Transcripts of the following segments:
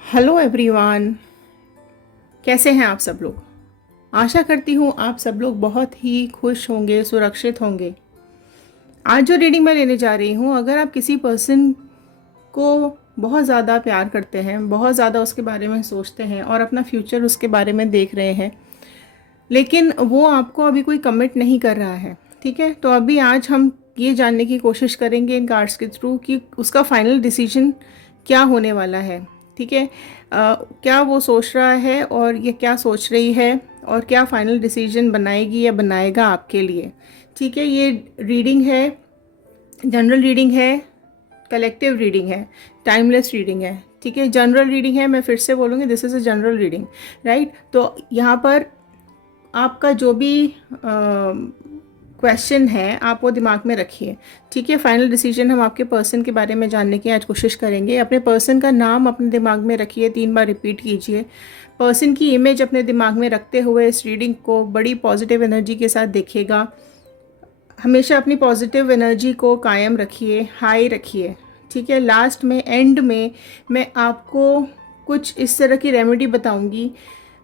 Hello everyone, कैसे हैं आप सब लोग। आशा करती हूँ आप सब लोग बहुत ही खुश होंगे, सुरक्षित होंगे। आज जो रीडिंग मैं लेने जा रही हूँ, अगर आप किसी पर्सन को बहुत ज़्यादा प्यार करते हैं, बहुत ज़्यादा उसके बारे में सोचते हैं और अपना फ्यूचर उसके बारे में देख रहे हैं, लेकिन वो आपको अभी कोई कमिट नहीं कर रहा है, ठीक है, तो अभी आज हम ये जानने की कोशिश करेंगे इन कार्ड्स के थ्रू कि उसका फाइनल डिसीजन क्या होने वाला है। ठीक है, क्या वो सोच रहा है और ये क्या सोच रही है और क्या फाइनल डिसीजन बनाएगी या बनाएगा आपके लिए। ठीक है, ये रीडिंग है, जनरल रीडिंग है, कलेक्टिव रीडिंग है, टाइमलेस रीडिंग है। ठीक है, जनरल रीडिंग है, मैं फिर से बोलूँगी, this is a general reading, right. तो यहाँ पर आपका जो भी क्वेश्चन है आप वो दिमाग में रखिए। ठीक है, फाइनल डिसीजन हम आपके पर्सन के बारे में जानने की आज कोशिश करेंगे। अपने पर्सन का नाम अपने दिमाग में रखिए, 3 बार रिपीट कीजिए। पर्सन की इमेज अपने दिमाग में रखते हुए इस रीडिंग को बड़ी पॉजिटिव एनर्जी के साथ देखिएगा। हमेशा अपनी पॉजिटिव एनर्जी को कायम रखिए, हाई रखिए। ठीक है, लास्ट में, एंड में मैं आपको कुछ इस तरह की रेमेडी बताऊंगी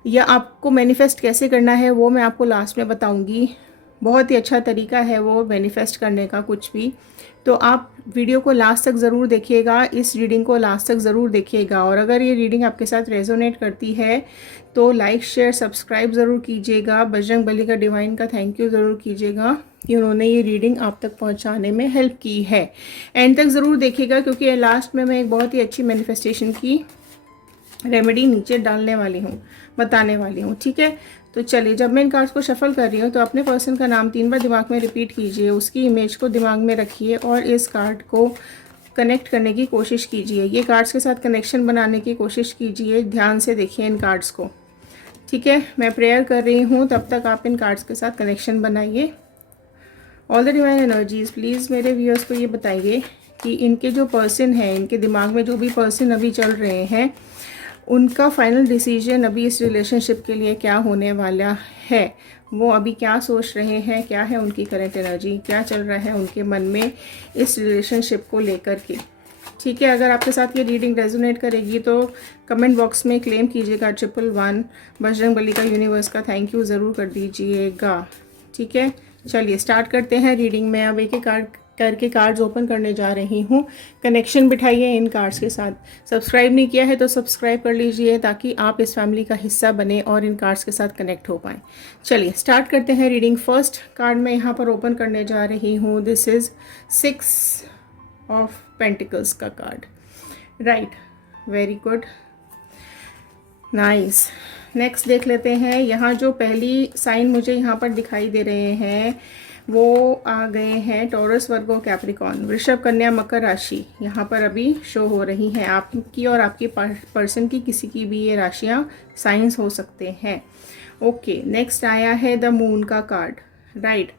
या आपको मैनिफेस्ट कैसे करना है वो मैं आपको लास्ट में बताऊंगी। बहुत ही अच्छा तरीका है वो मैनिफेस्ट करने का कुछ भी। तो आप वीडियो को लास्ट तक ज़रूर देखिएगा, इस रीडिंग को लास्ट तक ज़रूर देखिएगा। और अगर ये रीडिंग आपके साथ रेजोनेट करती है तो लाइक, शेयर, सब्सक्राइब ज़रूर कीजिएगा। बजरंग बली का, डिवाइन का थैंक यू ज़रूर कीजिएगा कि उन्होंने ये रीडिंग आप तक पहुंचाने में हेल्प की है। एंड तक ज़रूर देखिएगा क्योंकि लास्ट में मैं एक बहुत ही अच्छी मैनिफेस्टेशन की रेमेडी नीचे डालने वाली हूँ, बताने वाली हूँ। ठीक है, तो चलिए, जब मैं इन कार्ड्स को शफल कर रही हूँ तो अपने पर्सन का नाम 3 बार दिमाग में रिपीट कीजिए, उसकी इमेज को दिमाग में रखिए और इस कार्ड को कनेक्ट करने की कोशिश कीजिए। ये कार्ड्स के साथ कनेक्शन बनाने की कोशिश कीजिए, ध्यान से देखिए इन कार्ड्स को। ठीक है, मैं प्रेयर कर रही हूँ, तब तक आप इन कार्ड्स के साथ कनेक्शन बनाइए। All the divine energies, please मेरे व्यूअर्स को ये बताइए कि इनके जो पर्सन हैं, इनके दिमाग में जो भी पर्सन अभी चल रहे हैं, उनका फाइनल डिसीजन अभी इस रिलेशनशिप के लिए क्या होने वाला है। वो अभी क्या सोच रहे हैं, क्या है उनकी करंट एनर्जी, क्या चल रहा है उनके मन में इस रिलेशनशिप को लेकर के। ठीक है, अगर आपके साथ ये रीडिंग रेजोनेट करेगी तो कमेंट बॉक्स में क्लेम कीजिएगा 111 बजरंग बली का, यूनिवर्स का थैंक यू ज़रूर कर दीजिएगा। ठीक है, चलिए स्टार्ट करते हैं रीडिंग में। अब एक एक कार्ड करके कार्ड्स ओपन करने जा रही हूँ। कनेक्शन बिठाइए इन कार्ड्स के साथ। सब्सक्राइब नहीं किया है तो सब्सक्राइब कर लीजिए ताकि आप इस फैमिली का हिस्सा बने और इन कार्ड्स के साथ कनेक्ट हो पाएँ। चलिए स्टार्ट करते हैं रीडिंग। फर्स्ट कार्ड मैं यहाँ पर ओपन करने जा रही हूँ। दिस इज़ 6 ऑफ पेंटिकल्स का card, right, very good, nice. Next देख लेते हैं। यहाँ जो पहली साइन मुझे यहाँ पर दिखाई दे रहे हैं वो आ गए हैं टॉरस, वर्गो, कैप्रिकॉर्न, वृषभ, कन्या, मकर राशि यहाँ पर अभी शो हो रही हैं। आपकी और आपके पर्सन की किसी की भी ये राशियाँ साइंस हो सकते हैं। ओके, नेक्स्ट आया है द मून का कार्ड, राइट।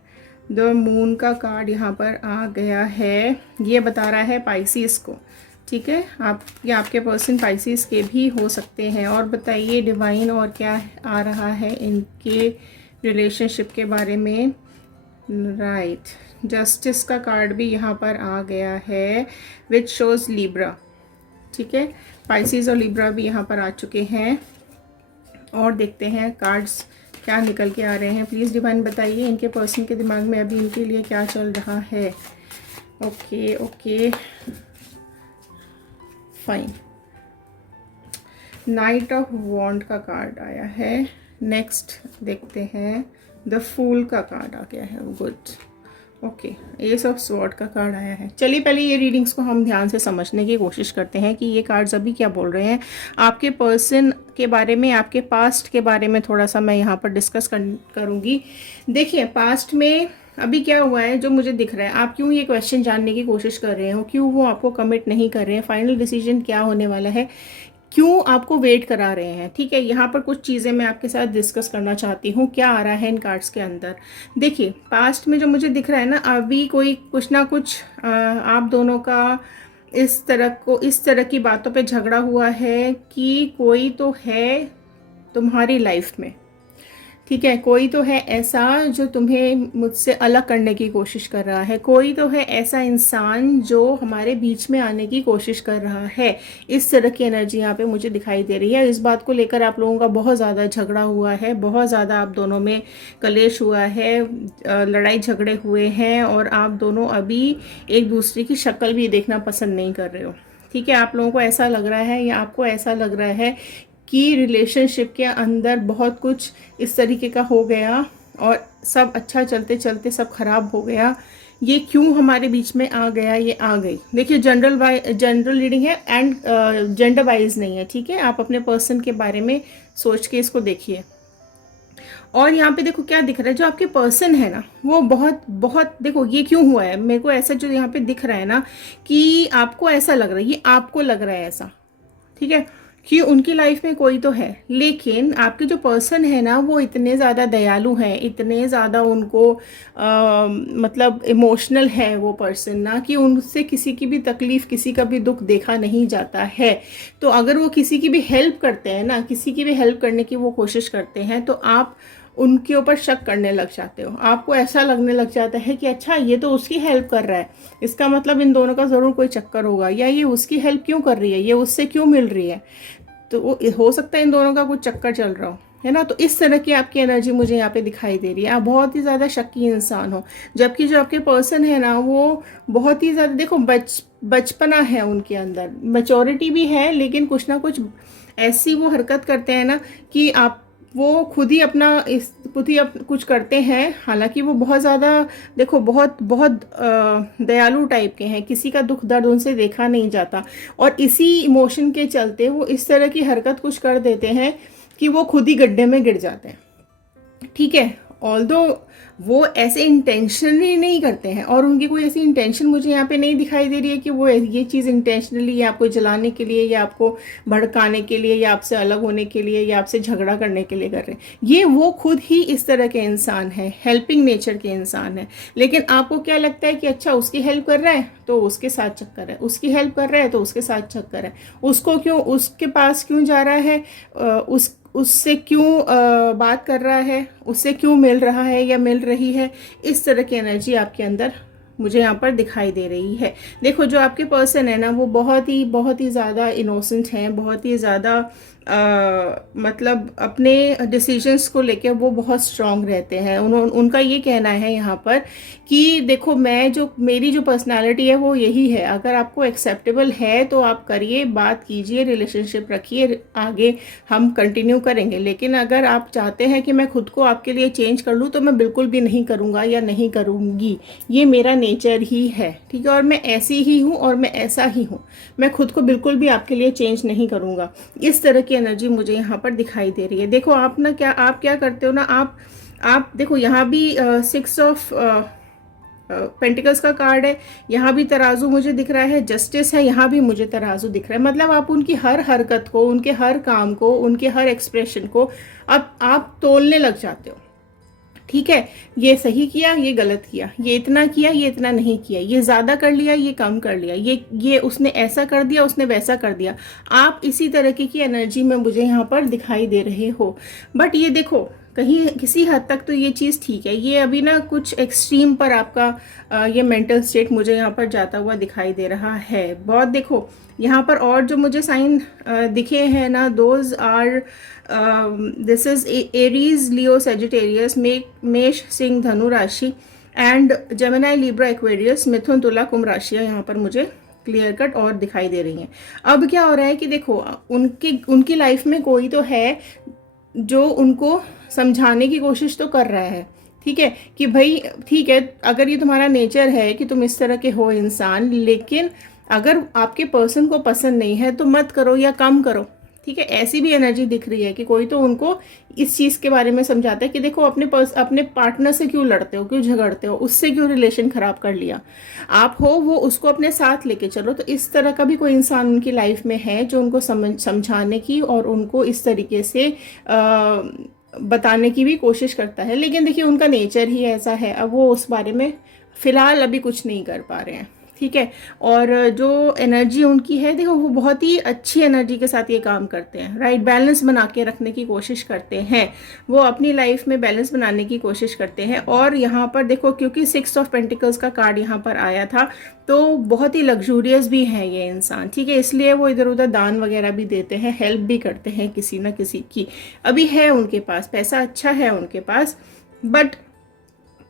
द मून का कार्ड यहाँ पर आ गया है। ये बता रहा है पाइसिस को। ठीक है, आप या आपके पर्सन पाइसिस के भी हो सकते हैं। और बताइए डिवाइन और क्या आ रहा है इनके रिलेशनशिप के बारे में, राइट। जस्टिस का कार्ड भी यहाँ पर आ गया है विच शोज लिब्रा। ठीक है, पाइसिस और लिब्रा भी यहाँ पर आ चुके हैं। और देखते हैं कार्ड्स क्या निकल के आ रहे हैं। प्लीज़ डिवाइन बताइए इनके पर्सन के दिमाग में अभी इनके लिए क्या चल रहा है। Okay okay, fine. Knight of wand का कार्ड आया है। नेक्स्ट देखते हैं, द फूल का कार्ड आ गया है, good. Okay, S of sword का कार्ड आया है। चलिए पहले ये रीडिंग्स को हम ध्यान से समझने की कोशिश करते हैं कि ये कार्ड्स अभी क्या बोल रहे हैं आपके पर्सन के बारे में, आपके पास्ट के बारे में थोड़ा सा मैं यहाँ पर डिस्कस करूँगी। देखिए, पास्ट में अभी क्या हुआ है जो मुझे दिख रहा है, आप क्यों ये क्वेश्चन जानने की कोशिश कर रहे हो, क्यों वो आपको कमिट नहीं कर रहे हैं, फाइनल डिसीजन क्या होने वाला है, क्यों आपको वेट करा रहे हैं। ठीक है, यहाँ पर कुछ चीज़ें मैं आपके साथ डिस्कस करना चाहती हूँ, क्या आ रहा है इन कार्ड्स के अंदर। देखिए, पास्ट में जो मुझे दिख रहा है ना, अभी कोई कुछ ना कुछ आप दोनों का इस तरह की बातों पे झगड़ा हुआ है कि कोई तो है तुम्हारी लाइफ में। ठीक है, कोई तो है ऐसा जो तुम्हें मुझसे अलग करने की कोशिश कर रहा है, कोई तो है ऐसा इंसान जो हमारे बीच में आने की कोशिश कर रहा है। इस तरह की एनर्जी यहाँ पे मुझे दिखाई दे रही है। इस बात को लेकर आप लोगों का बहुत ज़्यादा झगड़ा हुआ है, बहुत ज़्यादा आप दोनों में कलेश हुआ है, लड़ाई झगड़े हुए हैं, और आप दोनों अभी एक दूसरे की शक्ल भी देखना पसंद नहीं कर रहे हो। ठीक है, आप लोगों को ऐसा लग रहा है या आपको ऐसा लग रहा है कि रिलेशनशिप के अंदर बहुत कुछ इस तरीके का हो गया और सब अच्छा चलते चलते सब खराब हो गया। ये क्यों हमारे बीच में आ गया, ये आ गई। देखिए, जनरल रीडिंग है एंड जेंडर वाइज नहीं है। ठीक है, आप अपने पर्सन के बारे में सोच के इसको देखिए। और यहाँ पे देखो क्या दिख रहा है, जो आपके पर्सन है ना वो बहुत बहुत, देखो ये क्यों हुआ है, मेरे को ऐसा जो यहाँ पे दिख रहा है ना कि आपको ऐसा लग रहा है, ये आपको लग रहा है ऐसा, ठीक है, कि उनकी लाइफ में कोई तो है, लेकिन आपके जो पर्सन है ना वो इतने ज़्यादा दयालु हैं, इतने ज़्यादा उनको मतलब इमोशनल है वो पर्सन ना, कि उनसे किसी की भी तकलीफ़, किसी का भी दुख देखा नहीं जाता है। तो अगर वो किसी की भी हेल्प करते हैं ना, किसी की भी हेल्प करने की वो कोशिश करते हैं, तो आप उनके ऊपर शक करने लग जाते हो। आपको ऐसा लगने लग जाता है कि अच्छा ये तो उसकी हेल्प कर रहा है, इसका मतलब इन दोनों का ज़रूर कोई चक्कर होगा, या ये उसकी हेल्प क्यों कर रही है, ये उससे क्यों मिल रही है, तो वो हो सकता है इन दोनों का कुछ चक्कर चल रहा हो, है ना। तो इस तरह की आपकी एनर्जी मुझे यहाँ पे दिखाई दे रही है। आप बहुत ही ज़्यादा शक्की इंसान हो, जबकि जो आपके पर्सन है ना वो बहुत ही ज़्यादा, देखो बचपना है उनके अंदर, मैच्योरिटी भी है, लेकिन कुछ ना कुछ ऐसी वो हरकत करते हैं ना कि आप वो खुद ही अपना कुछ करते हैं। हालांकि वो बहुत ज़्यादा, देखो बहुत बहुत दयालु टाइप के हैं, किसी का दुख दर्द उनसे देखा नहीं जाता, और इसी इमोशन के चलते वो इस तरह की हरकत कुछ कर देते हैं कि वो खुद ही गड्ढे में गिर जाते हैं। ठीक है, ऑल्दो वो ऐसे इंटेंशनली नहीं करते हैं, और उनकी कोई ऐसी इंटेंशन मुझे यहाँ पे नहीं दिखाई दे रही है कि वो ये चीज़ इंटेंशनली या आपको जलाने के लिए या आपको भड़काने के लिए या आपसे अलग होने के लिए या आपसे झगड़ा करने के लिए कर रहे हैं। ये वो खुद ही इस तरह के इंसान है, हेल्पिंग नेचर के इंसान है। लेकिन आपको क्या लगता है कि अच्छा उसकी हेल्प कर रहा है तो उसके साथ चक्कर है, उसकी हेल्प कर रहा है तो उसके साथ चक्कर है, उसको क्यों, उसके पास क्यों जा रहा है, उससे क्यों बात कर रहा है, उससे क्यों मिल रहा है या मिल रही है। इस तरह की एनर्जी आपके अंदर मुझे यहाँ पर दिखाई दे रही है। देखो, जो आपके पर्सन है ना वो बहुत ही ज़्यादा इनोसेंट हैं, बहुत ही ज़्यादा मतलब अपने डिसीजंस को लेकर वो बहुत स्ट्रांग रहते हैं। उनका ये कहना है यहाँ पर कि देखो, मेरी जो पर्सनालिटी है वो यही है, अगर आपको एक्सेप्टेबल है तो आप करिए, बात कीजिए, रिलेशनशिप रखिए, आगे हम कंटिन्यू करेंगे। लेकिन अगर आप चाहते हैं कि मैं खुद को आपके लिए चेंज कर लूँ तो मैं बिल्कुल भी नहीं करूँगा या नहीं करूँगी, ये मेरा नेचर ही है। ठीक है, और मैं ऐसी ही हूँ और मैं ऐसा ही हूँ, मैं खुद को बिल्कुल भी आपके लिए चेंज नहीं करूँगा। इस तरह की एनर्जी मुझे यहाँ पर दिखाई दे रही है। देखो, आप क्या करते हो ना, आप देखो यहाँ भी 6 ऑफ पेंटिकल्स का कार्ड है, यहाँ भी तराजू मुझे दिख रहा है, जस्टिस है, यहाँ भी मुझे तराजू दिख रहा है। मतलब आप उनकी हर हरकत को, उनके हर काम को, उनके हर एक्सप्रेशन को अब आप तोलने लग जाते हो। ठीक है, ये सही किया, ये गलत किया, ये इतना किया, ये इतना नहीं किया, ये ज़्यादा कर लिया, ये कम कर लिया, ये उसने ऐसा कर दिया, उसने वैसा कर दिया। आप इसी तरीके की एनर्जी में मुझे यहाँ पर दिखाई दे रहे हो। बट ये देखो, कहीं किसी हद तक तो ये चीज़ ठीक है, ये अभी ना कुछ एक्सट्रीम पर आपका ये मेंटल स्टेट मुझे यहाँ पर जाता हुआ दिखाई दे रहा है बहुत। देखो यहाँ पर और जो मुझे साइन दिखे हैं ना, those are this is Aries, Leo, Sagittarius, मेष, सिंह, धनु राशि, एंड जेमिनी, लिब्रा, एक्वेरियस, मिथुन, तुला, कुंभ राशियाँ यहाँ पर मुझे क्लियर कट और दिखाई दे रही हैं। अब क्या हो रहा है कि देखो, उनकी लाइफ में कोई तो है जो उनको समझाने की कोशिश तो कर रहा है। ठीक है, कि भाई ठीक है, अगर ये तुम्हारा नेचर है कि तुम इस तरह के हो इंसान, लेकिन अगर आपके पर्सन को पसंद नहीं है तो मत करो या कम करो। ठीक है, ऐसी भी एनर्जी दिख रही है कि कोई तो उनको इस चीज़ के बारे में समझाता है कि देखो, अपने पार्टनर से क्यों लड़ते हो, क्यों झगड़ते हो, उससे क्यों रिलेशन खराब कर लिया, आप हो वो, उसको अपने साथ लेके चलो। तो इस तरह का भी कोई इंसान उनकी लाइफ में है जो उनको समझाने की और उनको इस तरीके से बताने की भी कोशिश करता है। लेकिन देखिए, उनका नेचर ही ऐसा है, अब वो उस बारे में फ़िलहाल अभी कुछ नहीं कर पा रहे हैं। ठीक है। और जो एनर्जी उनकी है देखो, वो बहुत ही अच्छी एनर्जी के साथ ये काम करते हैं, राइट। बैलेंस बना के रखने की कोशिश करते हैं, वो अपनी लाइफ में बैलेंस बनाने की कोशिश करते हैं। और यहाँ पर देखो, क्योंकि 6 ऑफ पेंटिकल्स का कार्ड यहाँ पर आया था, तो बहुत ही लग्जूरियस भी है ये इंसान, ठीक है। इसलिए वो इधर उधर दान वगैरह भी देते हैं, हेल्प भी करते हैं किसी ना किसी की। अभी है उनके पास पैसा, अच्छा है उनके पास, बट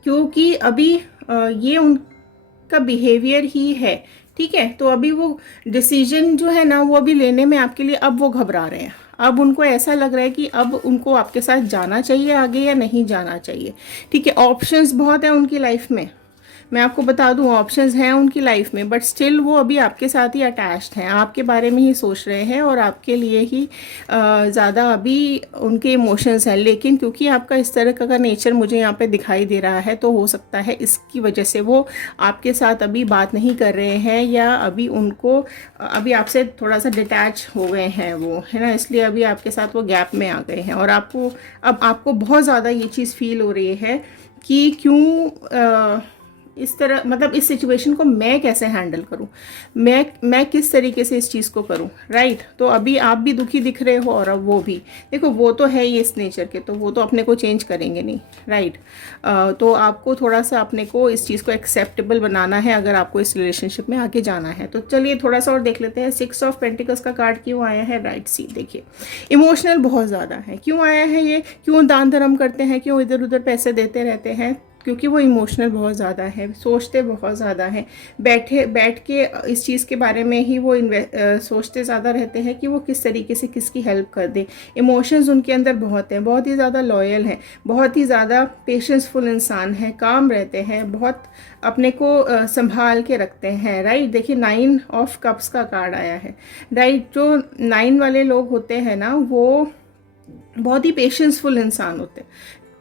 क्योंकि अभी ये उनका बिहेवियर ही है, ठीक है। तो अभी वो डिसीजन जो है ना, वो अभी लेने में आपके लिए अब वो घबरा रहे हैं। अब उनको ऐसा लग रहा है कि अब उनको आपके साथ जाना चाहिए आगे या नहीं जाना चाहिए, ठीक है। ऑप्शंस बहुत है उनकी लाइफ में, मैं आपको बता दूं, ऑप्शंस हैं उनकी लाइफ में, बट स्टिल वो अभी आपके साथ ही अटैच्ड हैं, आपके बारे में ही सोच रहे हैं और आपके लिए ही ज़्यादा अभी उनके इमोशंस हैं। लेकिन क्योंकि आपका इस तरह का नेचर मुझे यहाँ पे दिखाई दे रहा है, तो हो सकता है इसकी वजह से वो आपके साथ अभी बात नहीं कर रहे हैं, या अभी उनको अभी आपसे थोड़ा सा डिटैच हो गए हैं वो, है ना। इसलिए अभी आपके साथ वो गैप में आ गए हैं, और अब आपको बहुत ज़्यादा ये चीज़ फील हो रही है कि क्यों इस तरह, मतलब इस सिचुएशन को मैं कैसे हैंडल करूं, मैं किस तरीके से इस चीज़ को करूं, राइट। तो अभी आप भी दुखी दिख रहे हो, और अब वो भी, देखो वो तो है ही इस नेचर के, तो वो तो अपने को चेंज करेंगे नहीं, राइट। तो आपको थोड़ा सा अपने को इस चीज़ को एक्सेप्टेबल बनाना है अगर आपको इस रिलेशनशिप में आगे जाना है। तो चलिए थोड़ा सा और देख लेते हैं 6 ऑफ पेंटिकल्स का कार्ड क्यों आया है, राइट। सी देखिए, इमोशनल बहुत ज़्यादा है। क्यों आया है ये, क्यों दान धर्म करते हैं, क्यों इधर उधर पैसे देते रहते हैं, क्योंकि वो इमोशनल बहुत ज़्यादा है, सोचते बहुत ज़्यादा हैं, बैठ के इस चीज़ के बारे में ही वो सोचते ज़्यादा रहते हैं कि वो किस तरीके से किसकी हेल्प कर दे। इमोशंस उनके अंदर बहुत हैं, बहुत ही ज़्यादा लॉयल हैं, बहुत ही ज़्यादा पेशेंसफुल इंसान है, काम रहते हैं, बहुत अपने को संभाल के रखते हैं, राइट। देखिए 9 ऑफ कप्स का कार्ड आया है, राइट। जो 9 वाले लोग होते हैं ना, वो बहुत ही पेशेंसफुल इंसान होते हैं,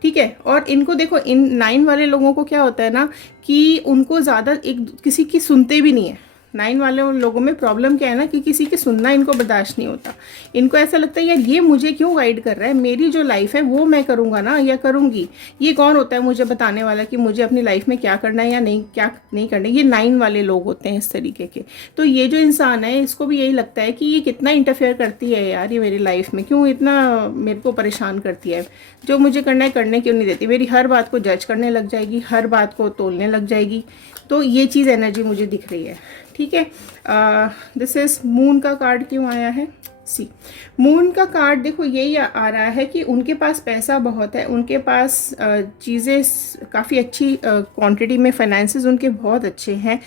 ठीक है। और इनको देखो, इन 9 वाले लोगों को क्या होता है ना, कि उनको ज़्यादा एक किसी की सुनते भी नहीं है। 9 वाले लोगों में प्रॉब्लम क्या है ना, कि किसी की सुनना इनको बर्दाश्त नहीं होता। इनको ऐसा लगता है यार ये मुझे क्यों गाइड कर रहा है, मेरी जो लाइफ है वो मैं करूँगा ना, या करूँगी, ये कौन होता है मुझे बताने वाला कि मुझे अपनी लाइफ में क्या करना है या नहीं, क्या नहीं करना है। ये 9 वाले लोग होते हैं इस तरीके के। तो ये जो इंसान है, इसको भी यही लगता है कि ये कितना इंटरफेयर करती है यार ये मेरी लाइफ में, क्यों इतना मेरे को परेशान करती है, जो मुझे करना है करने क्यों नहीं देती, मेरी हर बात को जज करने लग जाएगी, हर बात को तोलने लग जाएगी। तो ये चीज़ एनर्जी मुझे दिख रही है, ठीक है। दिस इज मून का कार्ड क्यों आया है, सी मून का कार्ड देखो यही आ रहा है कि उनके पास पैसा बहुत है, उनके पास चीज़ें काफ़ी अच्छी क्वांटिटी में, फाइनेंसेस उनके बहुत अच्छे हैं।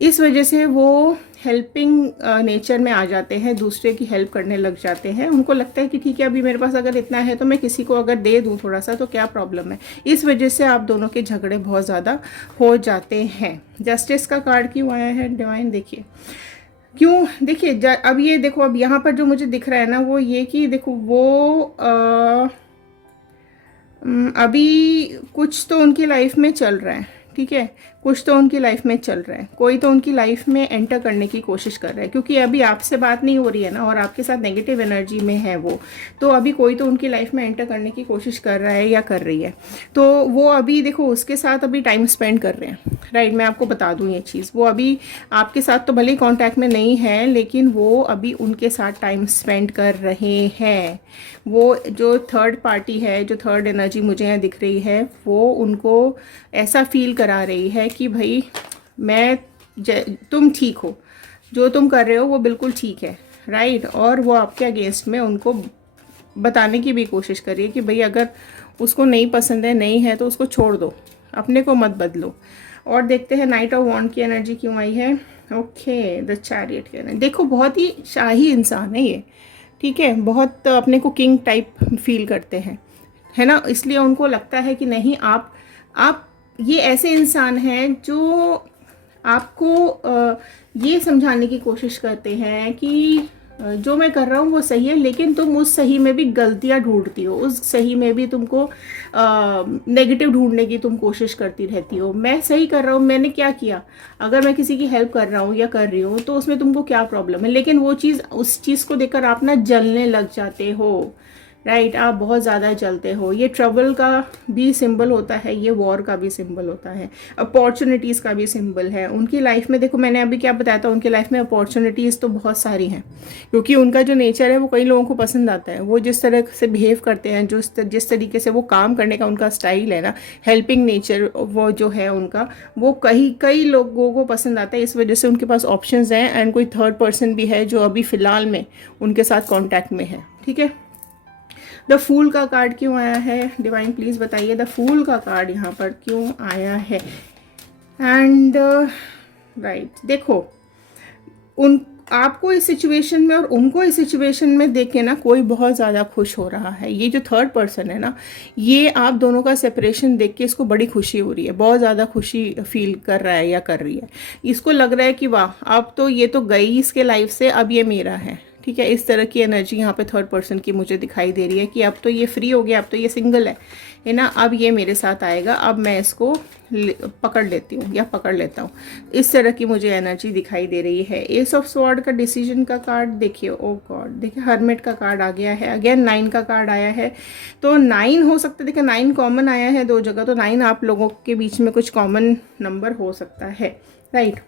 इस वजह से वो हेल्पिंग नेचर में आ जाते हैं, दूसरे की हेल्प करने लग जाते हैं। उनको लगता है कि ठीक है अभी मेरे पास अगर इतना है तो मैं किसी को अगर दे दूं थोड़ा सा तो क्या प्रॉब्लम है। इस वजह से आप दोनों के झगड़े बहुत ज़्यादा हो जाते हैं। जस्टिस का कार्ड क्यों आया है डिवाइन, देखिए क्यों, देखिए अब ये देखो, अब यहाँ पर जो मुझे दिख रहा है ना, वो ये कि देखो वो अभी कुछ तो उनकी लाइफ में चल रहा है, ठीक है, कुछ तो उनकी लाइफ में चल रहा है, कोई तो उनकी लाइफ में एंटर करने की कोशिश कर रहा है, क्योंकि अभी आपसे बात नहीं हो रही है ना, और आपके साथ नेगेटिव एनर्जी में है वो, तो अभी कोई तो उनकी लाइफ में एंटर करने की कोशिश कर रहा है या कर रही है। तो वो अभी देखो उसके साथ अभी टाइम स्पेंड कर रहे हैं, राइट। मैं आपको बता दूं ये चीज़, वो अभी आपके साथ तो भले ही कॉन्टैक्ट में नहीं है, लेकिन वो अभी उनके साथ टाइम स्पेंड कर रहे हैं। वो जो थर्ड पार्टी है, जो थर्ड एनर्जी मुझे यहाँ दिख रही है, वो उनको ऐसा फील करा रही है कि भाई तुम ठीक हो, जो तुम कर रहे हो वो बिल्कुल ठीक है, राइट। और वो आपके अगेंस्ट में उनको बताने की भी कोशिश कर रही है कि भाई अगर उसको नहीं पसंद है, नहीं है, तो उसको छोड़ दो, अपने को मत बदलो। और देखते हैं नाइट ऑफ वॉन्ड की एनर्जी क्यों आई है, ओके द चैरियट की एनर्जी। देखो बहुत ही शाही इंसान है ये, ठीक है, बहुत अपने को किंग टाइप फील करते हैं, है ना। इसलिए उनको लगता है कि नहीं, आप ये ऐसे इंसान हैं जो आपको ये समझाने की कोशिश करते हैं कि जो मैं कर रहा हूँ वो सही है, लेकिन तुम उस सही में भी गलतियाँ ढूंढती हो, उस सही में भी तुमको नेगेटिव ढूंढने की तुम कोशिश करती रहती हो। मैं सही कर रहा हूँ, मैंने क्या किया, अगर मैं किसी की हेल्प कर रहा हूँ या कर रही हूँ तो उसमें तुमको क्या प्रॉब्लम है, लेकिन वो चीज़, उस चीज़ को देखकर आप ना जलने लग जाते हो, राइट, आप बहुत ज़्यादा जलते हो। ये ट्रबल का भी सिंबल होता है, ये वॉर का भी सिंबल होता है, अपॉर्चुनिटीज़ का भी सिंबल है। उनकी लाइफ में देखो, मैंने अभी क्या बताया था, उनकी लाइफ में अपॉर्चुनिटीज़ तो बहुत सारी हैं, क्योंकि उनका जो नेचर है वो कई लोगों को पसंद आता है। वो जिस तरह से बिहेव करते हैं, जिस तरीके से वो काम करने का उनका स्टाइल है ना, हेल्पिंग नेचर वो जो है उनका, वो कई कई लोगों को पसंद आता है। इस वजह से उनके पास ऑप्शंस हैं, एंड कोई थर्ड पर्सन भी है जो अभी फ़िलहाल में उनके साथ कॉन्टैक्ट में है। ठीक है, द फूल का कार्ड क्यों आया है डिवाइन, प्लीज़ बताइए, द फूल का कार्ड यहाँ पर क्यों आया है। एंड राइट, देखो, उन आपको इस सिचुएशन में और उनको इस सिचुएशन में देख के ना कोई बहुत ज़्यादा खुश हो रहा है। ये जो थर्ड पर्सन है ना, ये आप दोनों का सेपरेशन देख के इसको बड़ी खुशी हो रही है, बहुत ज़्यादा खुशी फील कर रहा है या कर रही है। इसको लग रहा है कि वाह, अब तो ये तो गई इसके लाइफ से, अब ये मेरा है। ठीक है, इस तरह की एनर्जी यहाँ पे थर्ड पर्सन की मुझे दिखाई दे रही है कि अब तो ये फ्री हो गया, अब तो ये सिंगल है ना, अब ये मेरे साथ आएगा, अब मैं इसको पकड़ लेती हूँ या पकड़ लेता हूँ। इस तरह की मुझे एनर्जी दिखाई दे रही है। एस ऑफ स्वॉर्ड का डिसीजन का कार्ड देखिए, ओ गॉड, देखिए हर्मिट का कार्ड आ गया है, अगेन 9 का कार्ड आया है। तो 9 हो सकता है, देखिए 9 कॉमन आया है 2 जगह, तो 9 आप लोगों के बीच में कुछ कॉमन नंबर हो सकता है, राइट।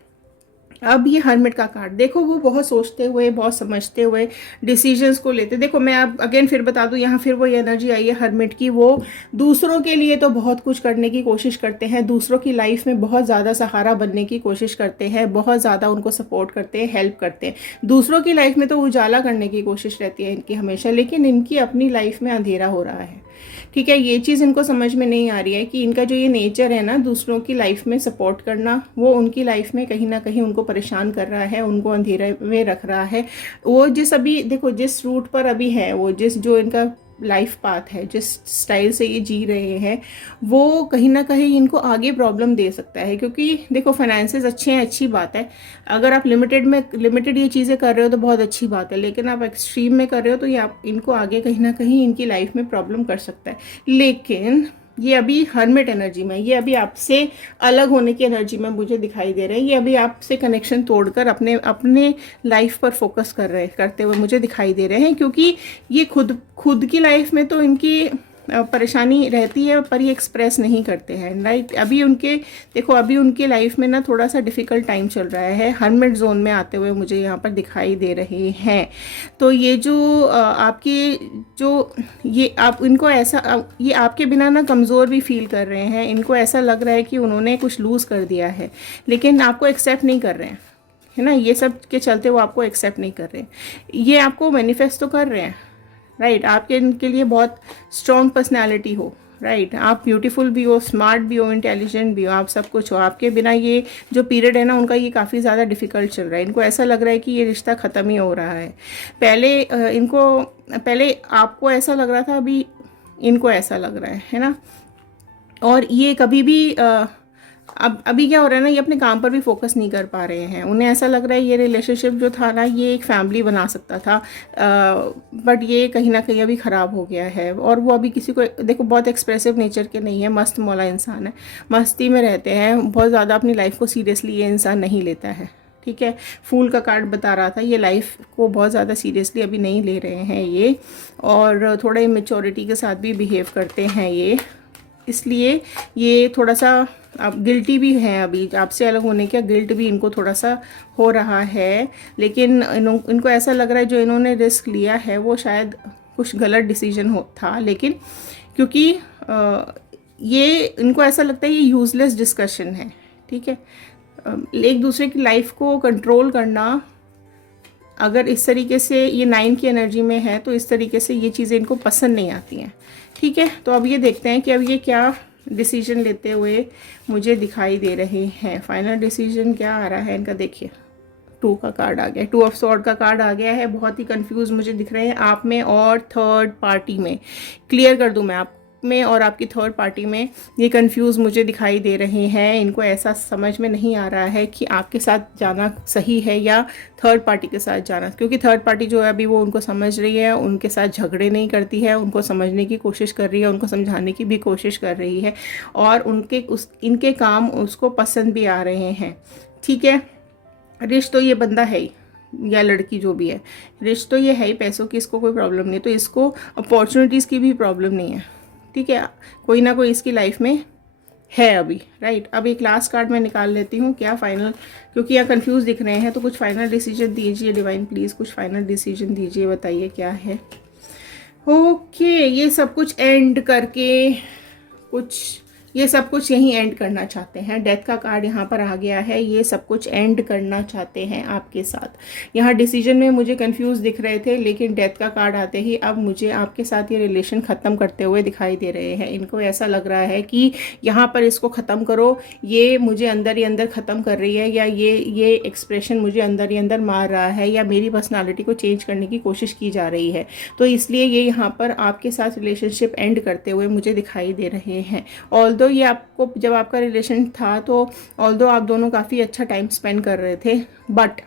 अब ये हर्मिट का कार्ड देखो, वो बहुत सोचते हुए, बहुत समझते हुए डिसीजंस को लेते। देखो, मैं अब अगेन फिर बता दूं, यहाँ फिर वो एनर्जी आई है हर्मिट की। वो दूसरों के लिए तो बहुत कुछ करने की कोशिश करते हैं, दूसरों की लाइफ में बहुत ज़्यादा सहारा बनने की कोशिश करते हैं, बहुत ज़्यादा उनको सपोर्ट करते हैं, हेल्प करते हैं। दूसरों की लाइफ में तो उजाला करने की कोशिश रहती है इनकी हमेशा, लेकिन इनकी अपनी लाइफ में अंधेरा हो रहा है। ठीक है, ये चीज़ इनको समझ में नहीं आ रही है कि इनका जो ये नेचर है ना, दूसरों की लाइफ में सपोर्ट करना, वो उनकी लाइफ में कहीं ना कहीं उनको परेशान कर रहा है, उनको अंधेरे में रख रहा है। वो जिस अभी देखो, जिस रूट पर अभी है, वो जो इनका लाइफ पाथ है, जिस स्टाइल से ये जी रहे हैं, वो कहीं ना कहीं इनको आगे प्रॉब्लम दे सकता है। क्योंकि देखो, फाइनेंसेस अच्छे हैं, अच्छी बात है। अगर आप लिमिटेड ये चीज़ें कर रहे हो तो बहुत अच्छी बात है, लेकिन आप एक्सट्रीम में कर रहे हो तो ये आप इनको आगे कहीं ना कहीं इनकी लाइफ में प्रॉब्लम कर सकता है। लेकिन ये अभी हर्मिट एनर्जी में, ये अभी आपसे अलग होने की एनर्जी में मुझे दिखाई दे रहे हैं। ये अभी आपसे कनेक्शन तोड़कर अपने अपने लाइफ पर फोकस करते हुए मुझे दिखाई दे रहे हैं, क्योंकि ये खुद की लाइफ में तो इनकी परेशानी रहती है, पर ये एक्सप्रेस नहीं करते हैं, राइट। अभी उनके देखो, अभी उनके लाइफ में ना थोड़ा सा डिफ़िकल्ट टाइम चल रहा है, हर्मिट जोन में आते हुए मुझे यहाँ पर दिखाई दे रहे हैं। तो ये जो आपकी जो ये आप इनको ऐसा ये आपके बिना ना कमज़ोर भी फील कर रहे हैं। इनको ऐसा लग रहा है कि उन्होंने कुछ लूज़ कर दिया है, लेकिन आपको एक्सेप्ट नहीं कर रहे हैं, है ना। ये सब के चलते वो आपको एक्सेप्ट नहीं कर रहे, ये आपको मैनिफेस्ट तो कर रहे हैं, राइट। आपके इनके लिए बहुत स्ट्रॉन्ग पर्सनैलिटी हो, राइट। आप ब्यूटीफुल भी हो, स्मार्ट भी हो, इंटेलिजेंट भी हो, आप सब कुछ हो। आपके बिना ये जो पीरियड है ना उनका, ये काफ़ी ज़्यादा डिफ़िकल्ट चल रहा है। इनको ऐसा लग रहा है कि ये रिश्ता ख़त्म ही हो रहा है। पहले आपको ऐसा लग रहा था, अभी इनको ऐसा लग रहा है ना। और ये कभी भी अब अभी क्या हो रहा है ना, ये अपने काम पर भी फोकस नहीं कर पा रहे हैं। उन्हें ऐसा लग रहा है ये रिलेशनशिप जो था ना, ये एक फैमिली बना सकता था, बट ये कहीं ना कहीं अभी ख़राब हो गया है। और वो अभी किसी को, देखो, बहुत एक्सप्रेसिव नेचर के नहीं है, मस्त मौला इंसान है, मस्ती में रहते हैं, बहुत ज़्यादा अपनी लाइफ को सीरियसली ये इंसान नहीं लेता है। ठीक है, फूल का कार्ड बता रहा था, ये लाइफ को बहुत ज़्यादा सीरियसली अभी नहीं ले रहे हैं ये, और थोड़ा इमेच्योरिटी के साथ भी बिहेव करते हैं ये, इसलिए ये थोड़ा सा अब गिल्टी भी है। अभी आपसे अलग होने का गिल्ट भी इनको थोड़ा सा हो रहा है, लेकिन इनको ऐसा लग रहा है जो इन्होंने रिस्क लिया है वो शायद कुछ गलत डिसीजन था, लेकिन क्योंकि ये इनको ऐसा लगता है ये यूज़लेस डिस्कशन है। ठीक है, एक दूसरे की लाइफ को कंट्रोल करना, अगर इस तरीके से ये 9 की एनर्जी में है तो इस तरीके से ये चीज़ें इनको पसंद नहीं आती हैं। ठीक है, तो अब ये देखते हैं कि अब ये क्या डिसीजन लेते हुए मुझे दिखाई दे रहे हैं। फाइनल डिसीजन क्या आ रहा है इनका, देखिए 2 का कार्ड आ गया, 2 ऑफ स्वॉर्ड का कार्ड आ गया है। बहुत ही कंफ्यूज मुझे दिख रहे हैं आप में और थर्ड पार्टी में। क्लियर कर दूं मैं, आप में और आपकी थर्ड पार्टी में ये कंफ्यूज मुझे दिखाई दे रहे हैं। इनको ऐसा समझ में नहीं आ रहा है कि आपके साथ जाना सही है या थर्ड पार्टी के साथ जाना, क्योंकि थर्ड पार्टी जो है अभी वो उनको समझ रही है, उनके साथ झगड़े नहीं करती है, उनको समझने की कोशिश कर रही है, उनको समझाने की भी कोशिश कर रही है, और इनके काम उसको पसंद भी आ रहे हैं। ठीक है, रिश्ता तो ये बंदा है ही, या लड़की जो भी है, रिच तो ये है ही, पैसों की इसको कोई प्रॉब्लम नहीं, तो इसको अपॉर्चुनिटीज़ की भी प्रॉब्लम नहीं है, ठीक है। कोई ना कोई इसकी लाइफ में है अभी, राइट। अब एक लास्ट कार्ड मैं निकाल लेती हूँ, क्या फाइनल, क्योंकि यहाँ कंफ्यूज दिख रहे हैं, तो कुछ फाइनल डिसीजन दीजिए डिवाइन प्लीज़, कुछ फाइनल डिसीजन दीजिए, बताइए क्या है। ओके, ये सब कुछ एंड करके कुछ, ये सब कुछ यहीं एंड करना चाहते हैं। डेथ का कार्ड यहाँ पर आ गया है, ये सब कुछ एंड करना चाहते हैं आपके साथ। यहाँ डिसीजन में मुझे कंफ्यूज दिख रहे थे, लेकिन डेथ का कार्ड आते ही अब मुझे आपके साथ ये रिलेशन ख़त्म करते हुए दिखाई दे रहे हैं। इनको ऐसा लग रहा है कि यहाँ पर इसको ख़त्म करो, ये मुझे अंदर ही अंदर ख़त्म कर रही है, या ये एक्सप्रेशन मुझे अंदर ही अंदर मार रहा है, या मेरी पर्सनालिटी को चेंज करने की कोशिश की जा रही है। तो इसलिए ये यहाँ पर आपके साथ रिलेशनशिप एंड करते हुए मुझे दिखाई दे रहे हैं। ऑल्दो ये आपको, जब आपका रिलेशन था तो ऑल्दो आप दोनों काफ़ी अच्छा टाइम स्पेंड कर रहे थे, बट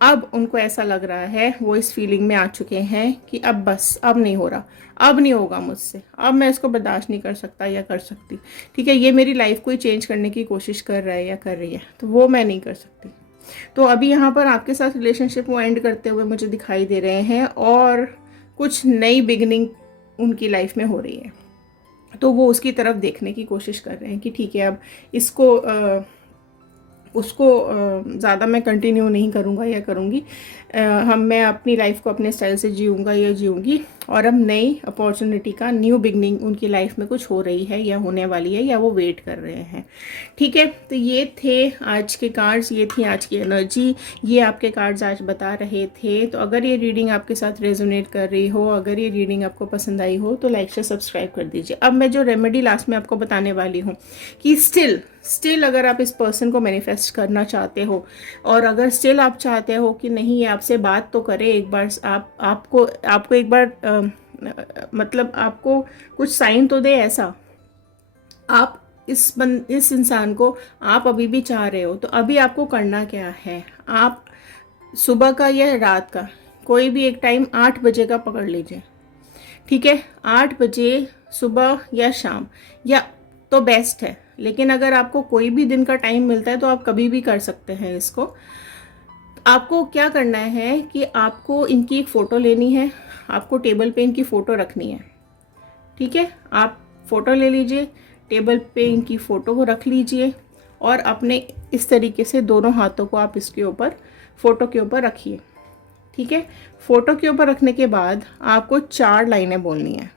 अब उनको ऐसा लग रहा है, वो इस फीलिंग में आ चुके हैं कि अब बस, अब नहीं हो रहा, अब नहीं होगा मुझसे, अब मैं इसको बर्दाश्त नहीं कर सकता या कर सकती, ठीक है। ये मेरी लाइफ को ही चेंज करने की कोशिश कर रहा है या कर रही है, तो वो मैं नहीं कर सकती। तो अभी यहाँ पर आपके साथ रिलेशनशिप वो एंड करते हुए मुझे दिखाई दे रहे हैं, और कुछ नई बिगनिंग उनकी लाइफ में हो रही है। तो वो उसकी तरफ देखने की कोशिश कर रहे हैं कि ठीक है, अब इसको उसको ज़्यादा मैं कंटिन्यू नहीं करूँगा या करूँगी, मैं अपनी लाइफ को अपने स्टाइल से जीऊँगा या जीऊँगी, और अब नई अपॉर्चुनिटी का न्यू बिगनिंग उनकी लाइफ में कुछ हो रही है या होने वाली है, या वो वेट कर रहे हैं, ठीक है। तो ये थे आज के कार्ड्स, ये थी आज की एनर्जी, ये आपके कार्ड्स आज बता रहे थे। तो अगर ये रीडिंग आपके साथ रेजोनेट कर रही हो, अगर ये रीडिंग आपको पसंद आई हो, तो लाइक से सब्सक्राइब कर दीजिए। अब मैं जो रेमेडी लास्ट में आपको बताने वाली हूँ कि स्टिल अगर आप इस पर्सन को मैनिफेस्ट करना चाहते हो, और अगर स्टिल आप चाहते हो कि नहीं ये आपसे बात तो करे एक बार, आपको एक बार मतलब आपको कुछ साइन तो दे, ऐसा आप इस इंसान को आप अभी भी चाह रहे हो, तो अभी आपको करना क्या है, आप सुबह का या रात का कोई भी एक टाइम 8 बजे का पकड़ लीजिए, ठीक है। 8 बजे सुबह या शाम, या तो बेस्ट है, लेकिन अगर आपको कोई भी दिन का टाइम मिलता है तो आप कभी भी कर सकते हैं इसको। आपको क्या करना है कि आपको इनकी एक फ़ोटो लेनी है, आपको टेबल पे इनकी फ़ोटो रखनी है, ठीक है। आप फ़ोटो ले लीजिए, टेबल पे इनकी फ़ोटो को रख लीजिए, और अपने इस तरीके से दोनों हाथों को आप इसके ऊपर, फ़ोटो के ऊपर रखिए, ठीक है। फ़ोटो के ऊपर रखने के बाद आपको 4 लाइनें बोलनी है।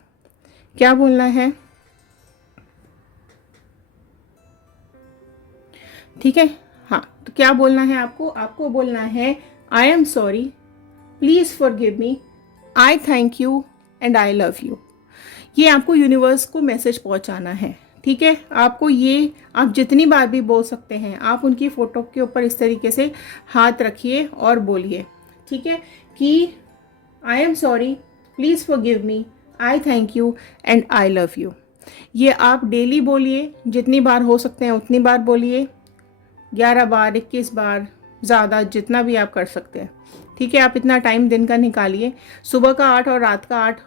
क्या बोलना है, ठीक है। हाँ, तो क्या बोलना है आपको बोलना है, I am sorry, please forgive me, I thank you and I love you. ये आपको यूनिवर्स को मैसेज पहुंचाना है, ठीक है। आपको ये आप जितनी बार भी बोल सकते हैं, आप उनकी फ़ोटो के ऊपर इस तरीके से हाथ रखिए और बोलिए, ठीक है, कि I am sorry, please forgive me, I thank you and I love you. ये आप डेली बोलिए, जितनी बार हो सकते हैं उतनी बार बोलिए, 11 बार, 21 बार, ज़्यादा जितना भी आप कर सकते हैं, ठीक है। आप इतना टाइम दिन का निकालिए, सुबह का 8 और रात का 8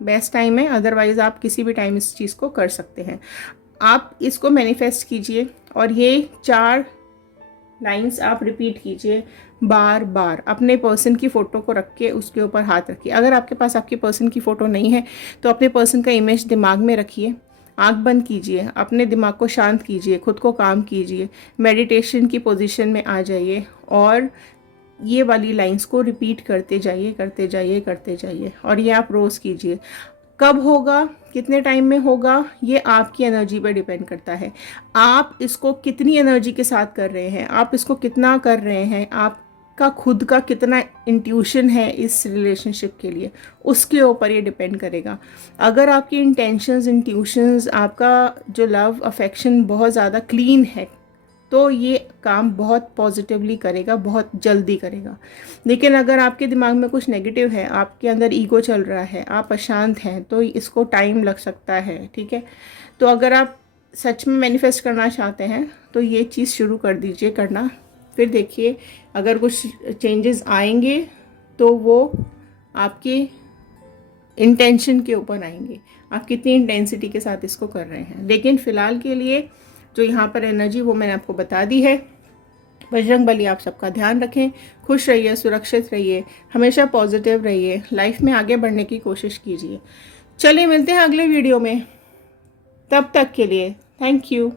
बेस्ट टाइम है, अदरवाइज़ आप किसी भी टाइम इस चीज़ को कर सकते हैं। आप इसको मैनिफेस्ट कीजिए, और ये 4 लाइंस आप रिपीट कीजिए बार बार, अपने पर्सन की फ़ोटो को रख के उसके ऊपर हाथ रखिए। अगर आपके पास आपके पर्सन की फ़ोटो नहीं है तो अपने पर्सन का इमेज दिमाग में रखिए, आंख बंद कीजिए, अपने दिमाग को शांत कीजिए, खुद को काम कीजिए, मेडिटेशन की पोजीशन में आ जाइए, और ये वाली लाइंस को रिपीट करते जाइए करते जाइए करते जाइए, और ये आप रोज़ कीजिए। कब होगा, कितने टाइम में होगा, ये आपकी एनर्जी पर डिपेंड करता है। आप इसको कितनी एनर्जी के साथ कर रहे हैं, आप इसको कितना कर रहे हैं, आपका खुद का कितना इंट्यूशन है इस रिलेशनशिप के लिए, उसके ऊपर ये डिपेंड करेगा। अगर आपकी इंटेंशंस, इंट्यूशंस, आपका जो लव अफेक्शन बहुत ज़्यादा क्लीन है, तो ये काम बहुत पॉजिटिवली करेगा, बहुत जल्दी करेगा। लेकिन अगर आपके दिमाग में कुछ नेगेटिव है, आपके अंदर ईगो चल रहा है, आप अशांत हैं, तो इसको टाइम लग सकता है, ठीक है। तो अगर आप सच में मैनिफेस्ट करना चाहते हैं तो ये चीज़ शुरू कर दीजिए करना, फिर देखिए अगर कुछ चेंजेस आएंगे तो वो आपके इंटेंशन के ऊपर आएंगे, आप कितनी इंटेंसिटी के साथ इसको कर रहे हैं। लेकिन फ़िलहाल के लिए जो यहाँ पर एनर्जी वो मैंने आपको बता दी है, बजरंग बली आप सबका ध्यान रखें। खुश रहिए, सुरक्षित रहिए, हमेशा पॉजिटिव रहिए, लाइफ में आगे बढ़ने की कोशिश कीजिए। चलिए मिलते हैं अगले वीडियो में, तब तक के लिए थैंक यू।